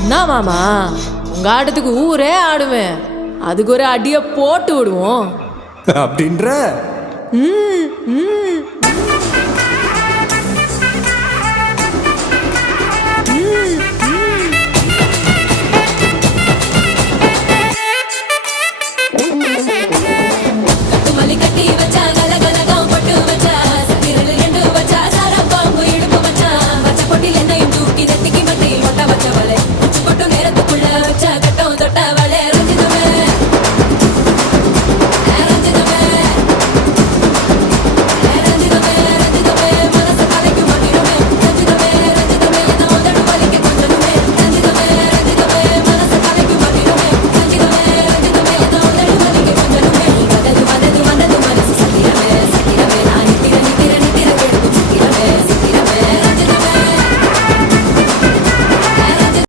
என்ன மாமா, உங்க ஆட்டத்துக்கு ஊரே ஆடுவேன். அதுக்கு ஒரு அடிய போட்டு விடுவோம் அப்படின்ற ம் ம்